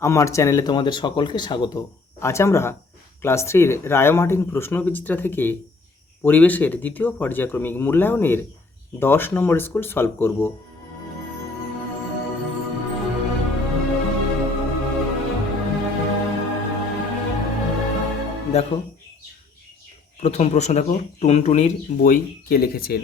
আমার চ্যানেলে তোমাদের সকলকে স্বাগত। আজ আমরা ক্লাস 3-র রায় মার্টিন প্রশ্নবিচিত্রা থেকে পরিবেশের দ্বিতীয় পর্যায়ক্রমিক মূল্যায়নের 10 নম্বর স্কুল সলভ করব। দেখো, প্রথম প্রশ্ন দেখো, টুনটুনির বই কে লিখেছেন?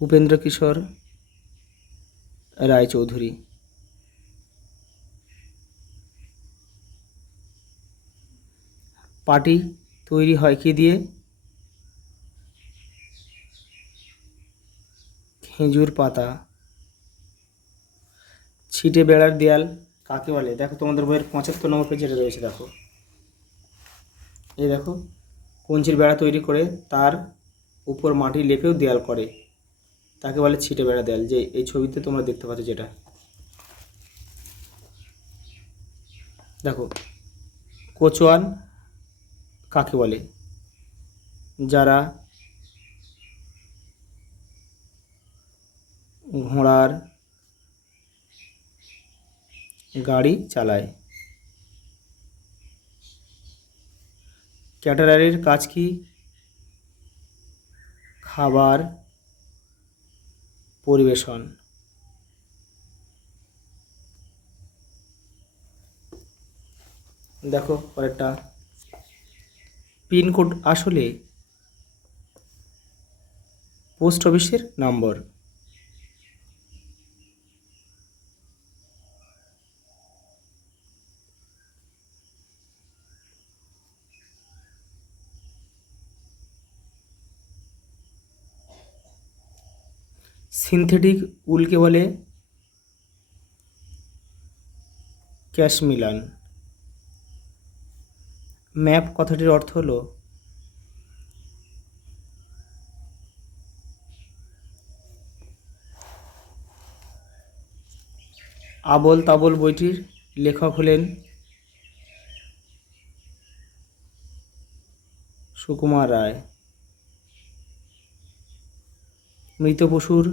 উপেন্দ্র কিশোর রায়চৌধুরী। পাটি তৈরি হয় কি দিয়ে? খেজুর পাতা। ছিটে বেড়ার দেয়াল কাকে বলে? দেখো, তোমাদের বইয়ের 75 নম্বর পেজে রয়েছে। দেখো, এই দেখো, কঞ্চির বেড়া তৈরি করে তার উপর মাটি লেপেও দেয়াল করে, তাকে বলে ছিটে বেড়া দেয়াল। যে এই ছবিতে তোমরা দেখতে পাচ্ছ যেটা, দেখো, কোচোয়ান কাকে বলে? যারা ঘোড়ার গাড়ি চালায়। ক্যাটারারের কাজ কি? খাবার পরিবেশন। দেখো পরেরটা, পিনকোড আসলে পোস্ট অফিসের নম্বর। সিনথেটিক উলকে বলে ক্যাশমিলান। ম্যাপ কথাটির অর্থ হলো আবোল তাবোল বইটির লেখক হলেন সুকুমার রায়। মৃত পশুর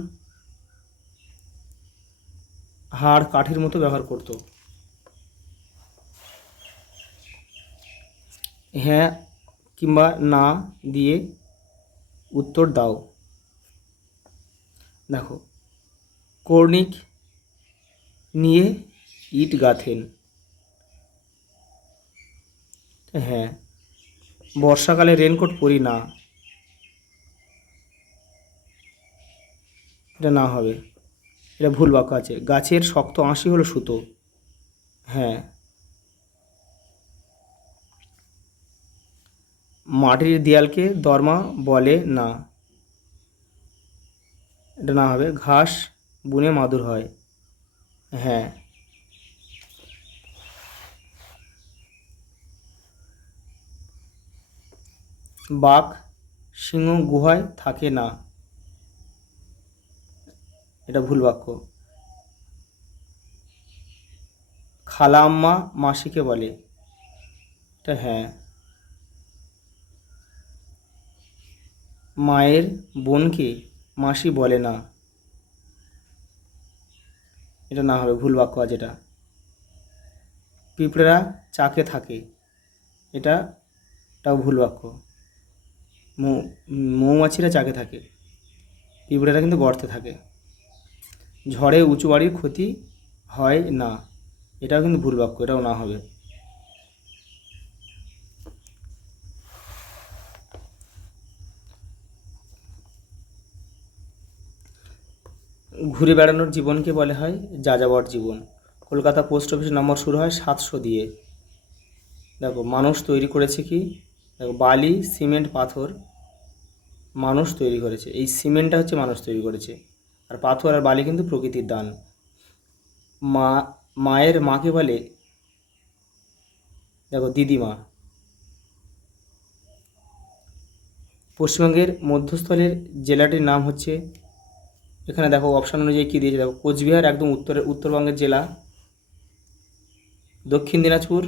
হাড় কাঠির মতো ব্যবহার করত। হ্যাঁ কিংবা না দিয়ে উত্তর দাও। দেখো, কর্নিক নিয়ে ইট গাঁথেন। হ্যাঁ। বর্ষাকালে রেনকোট পরি না, এটা না হবে, এটা ভুল বাক্য আছে। গাছের শক্ত আঁশি হলো সুতো। হ্যাঁ। মাটির দেয়ালকে দরমা বলে না, এটা না হবে। ঘাস বুনে মাদুর হয়। হ্যাঁ। বাঘ সিংহ গুহায় থাকে না, এটা ভুল বাক্য। খালা আম্মা মাসিকে বলে, এটা হ্যাঁ। মায়ের বোনকে মাসি বলে না, এটা না হবে, ভুল বাক্য আছে এটা। পিঁপড়েরা চাকে থাকে, এটাও ভুল বাক্য। মৌমাছিরা চাকে থাকে, পিঁপড়েরা কিন্তু গর্তে থাকে। ঝড়ে উঁচু বাড়ির ক্ষতি হয় না, এটাও কিন্তু ভুল বাক্য, এটাও না হবে। ঘুরে বেড়ানোর জীবনকে বলে হয় যাযাবর জীবন। কলকাতা পোস্ট অফিস নম্বর শুরু হয় 700 দিয়ে। দেখো, মানুষ তৈরি করেছে কি? দেখো, বালি সিমেন্ট পাথর মানুষ তৈরি করেছে। এই সিমেন্টটা হচ্ছে মানুষ তৈরি করেছে, আর পাথর আর বালি কিন্তু প্রকৃতির দান। মায়ের মাকে বলে, দেখো, দিদিমা। পশ্চিমবঙ্গের মধ্যস্থলের জেলাটির নাম হচ্ছে, এখানে দেখো অপশান অনুযায়ী কী দিয়েছে, দেখো, কোচবিহার একদম উত্তরবঙ্গের জেলা, দক্ষিণ দিনাজপুর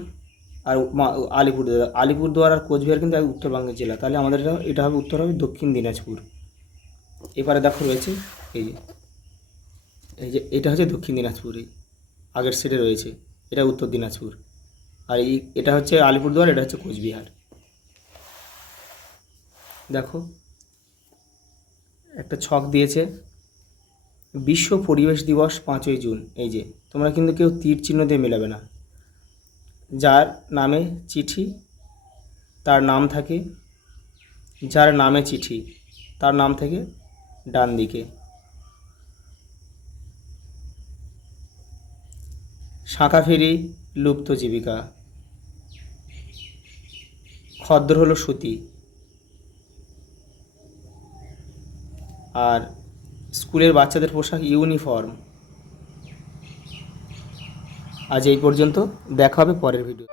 আর আলিপুরদুয়ার। আলিপুরদুয়ার আর কোচবিহার কিন্তু উত্তরবঙ্গের জেলা, তাহলে আমাদের এটা হবে, উত্তর হবে দক্ষিণ দিনাজপুর। এবারে দেখো রয়েছে এই যে এটা হচ্ছে দক্ষিণ দিনাজপুর, এই আগের সেটে রয়েছে, এটা উত্তর দিনাজপুর। আর এটা হচ্ছে আলিপুরদুয়ার, এটা হচ্ছে কোচবিহার। দেখো একটা ছক দিয়েছে, বিশ্ব পরিবেশ দিবস 5ই জুন। এই যে তোমরা কিন্তু কেউ তীর চিহ্ন দিয়ে মেলাবে না। যার নামে চিঠি তার নাম থাকে, যার নামে চিঠি তার নাম থেকে ডান দিকে। শাঁখাফেরি লুপ্ত জীবিকা, খদ্দর হলো সুতি। আর স্কুলের বাচ্চাদের পোশাক ইউনিফর্ম। আজ এই পর্যন্ত, দেখা হবে পরের ভিডিও।